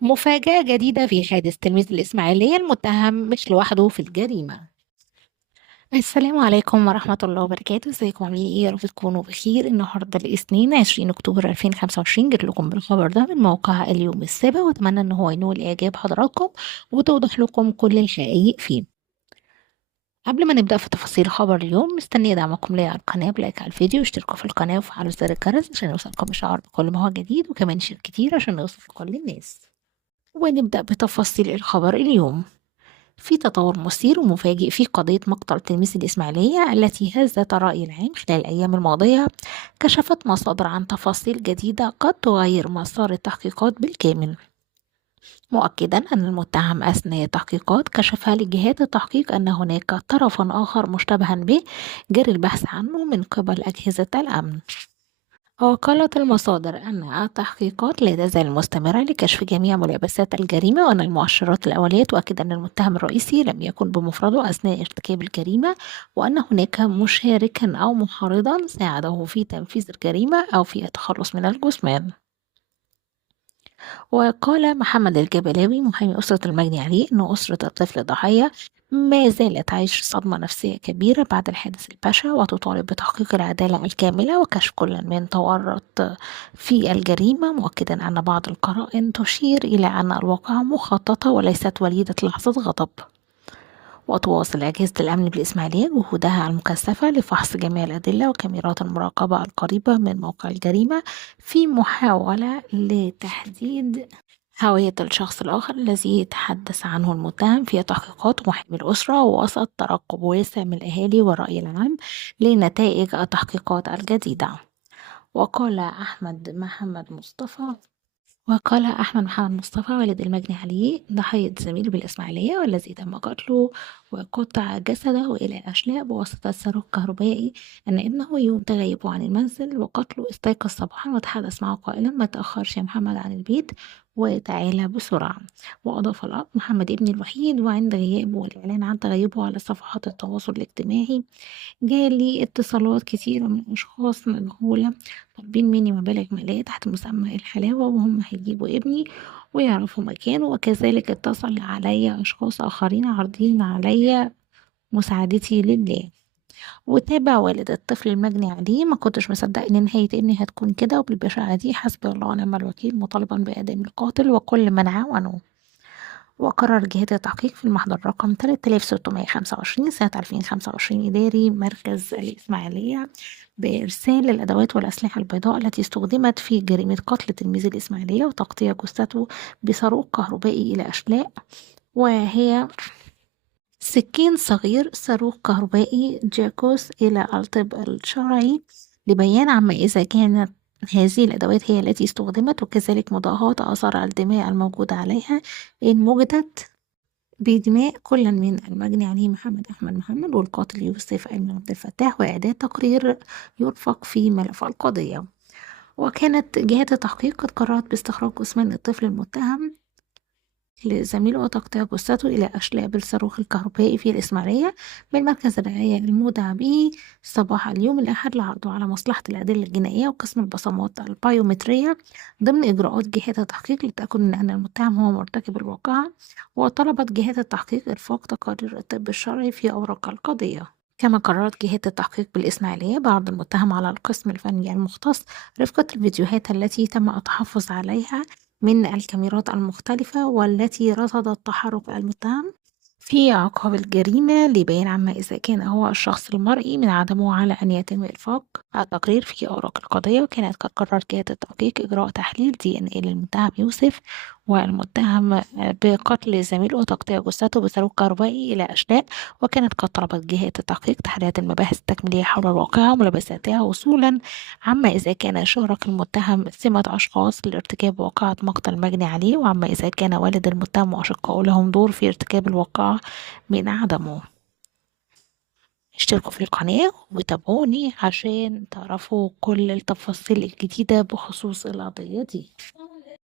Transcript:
مفاجأة جديدة في حادث تلميذ الإسماعيلية المتهم مش لوحده في الجريمة. السلام عليكم ورحمة الله وبركاته، ازيكم عاملين ايه؟ يا رب تكونوا بخير. النهاردة الاثنين 20 أكتوبر 2025، جيت لكم بالخبر ده من موقع اليوم السابع، واتمنى ان هو ينول اعجاب حضراتكم وتوضح لكم كل الحقائق فيه. قبل ما نبدأ في تفاصيل خبر اليوم، مستنية دعمكم ليا على القناة بلايك على الفيديو، واشتركوا في القناة وفعلوا زر الجرس عشان يوصلكم إشعار بكل ما هو جديد، وكمان شير كتير عشان يوصل لكل الناس. ونبدأ بتفاصيل الخبر اليوم. في تطور مثير ومفاجئ في قضية مقتل تلميذ الإسماعيلية التي هزت الرأي العام خلال الأيام الماضية. كشفت مصادر عن تفاصيل جديدة قد تغير مسار التحقيقات بالكامل، مؤكدا أن المتهم أثناء التحقيقات كشف لجهات التحقيق أن هناك طرفا آخر مشتبها به جرى البحث عنه من قبل أجهزة الأمن. وقالت المصادر أن التحقيقات لا تزال مستمرة لكشف جميع ملابسات الجريمة، وأن المؤشرات الأولية تؤكد أن المتهم الرئيسي لم يكن بمفرده أثناء ارتكاب الجريمة، وأن هناك مشاركا أو محرضا ساعده في تنفيذ الجريمة أو في التخلص من الجثمان. وقال محمد الجبلاوي محامي أسرة المجني عليه أن أسرة الطفل الضحية ما زالت تعيش صدمة نفسية كبيرة بعد الحادث البشع، وتطالب بتحقيق العدالة الكاملة وكشف كل من تورط في الجريمة، مؤكدا أن بعض القرائن تشير إلى أن الواقعة مخططة وليست وليدة لحظة غضب. وتواصل أجهزة الأمن بالإسماعيلية جهودها المكثفة لفحص جميع الأدلة وكاميرات المراقبة القريبة من موقع الجريمة، في محاولة لتحديد هوية الشخص الآخر الذي يتحدث عنه المتهم في تحقيقات محامي الأسرة، وسط ترقب واسع من الأهالي والرأي العام لنتائج التحقيقات الجديدة. وقال أحمد محمد مصطفى وقال أحمد محمد مصطفى والد المجني عليه ضحية زميله بالإسماعيلية والذي تم قتله وقطع جسده إلى الأشلاء بواسطة صاروخ كهربائي أن ابنه يوم تغيبه عن المنزل وقتله استيقظ صباحا وتحدث معه قائلا: ما تأخرش يا محمد عن البيت وتعالى بسرعة. وأضاف الأب: محمد ابني الوحيد، وعند غيابه والإعلان عن تغيبه على صفحات التواصل الاجتماعي جالي اتصالات كتيرة من أشخاص مجهولة طالبين مني مبالغ مالية تحت مسمى الحلاوة، وهم هيجيبوا ابني ويعرفوا مكانه، وكذلك اتصل عليا أشخاص آخرين عارضين عليا مساعدتي لله. وتابع والد الطفل المجني عليه: ما كنتش مصدق ان نهاية ابني هتكون كده وبالبشاعة دي، حسبي الله ونعم الوكيل، مطالبا بإعدام القاتل وكل من عاونه. وقرر جهات التحقيق في المحضر رقم 3625 سنة 2025 إداري مركز الإسماعيلية بإرسال الأدوات والأسلحة البيضاء التي استخدمت في جريمة قتل تلميذ الإسماعيلية وتقطيع جثته بصاروخ كهربائي إلى أشلاء، وهي سكين صغير، صاروخ كهربائي، جاكوس إلى الطب الشرعي، لبيان عما إذا كانت هذه الأدوات هي التي استخدمت، وكذلك مضاهاة آثار الدماء الموجودة عليها إن وجدت بدماء كل من المجني عليه محمد أحمد محمد والقاتل يوسف أيمن عبد الفتاح، وإعداد تقرير يرفق في ملف القضية. وكانت جهات التحقيق قد قررت باستخراج جثمان الطفل المتهم لزميله وتقطيع جثته إلى أشلاء بالصاروخ الكهربائي في الإسماعيلية من مركز الرعاية المودع به صباح اليوم الأحد لعرضه على مصلحة الأدلة الجنائية وقسم البصمات البايومترية ضمن إجراءات جهات التحقيق للتأكد من أن المتهم هو مرتكب الواقعة. وطلبت جهات التحقيق إرفاق تقارير الطب الشرعي في أوراق القضية. كما قررت جهات التحقيق بالإسماعيلية بعرض المتهم على القسم الفني المختص رفقة الفيديوهات التي تم التحفظ عليها من الكاميرات المختلفة والتي رصدت تحرك المتهم في أعقاب الجريمة، لبيان عما إذا كان هو الشخص المرئي من عدمه على أن يتم إرفاق التقرير في أوراق القضية. وكانت قد قررت جهة التحقيق إجراء تحليل DNA للمتهم يوسف والمتهم بقتل زميله وتقطيع جثته بصاروخ كهربائي إلى أشلاء. وكانت قد طلبت جهات التحقيق تحريات المباحث التكميلية حول الواقعة وملابساتها، وصولا عما إذا كان شهرة المتهم سمة أشخاص لارتكاب واقعة مقتل مجني عليه، وعما إذا كان والد المتهم وأشقائه لهم دور في ارتكاب الواقعة من عدمه. اشتركوا في القناة وتابعوني عشان تعرفوا كل التفاصيل الجديدة بخصوص القضية دي.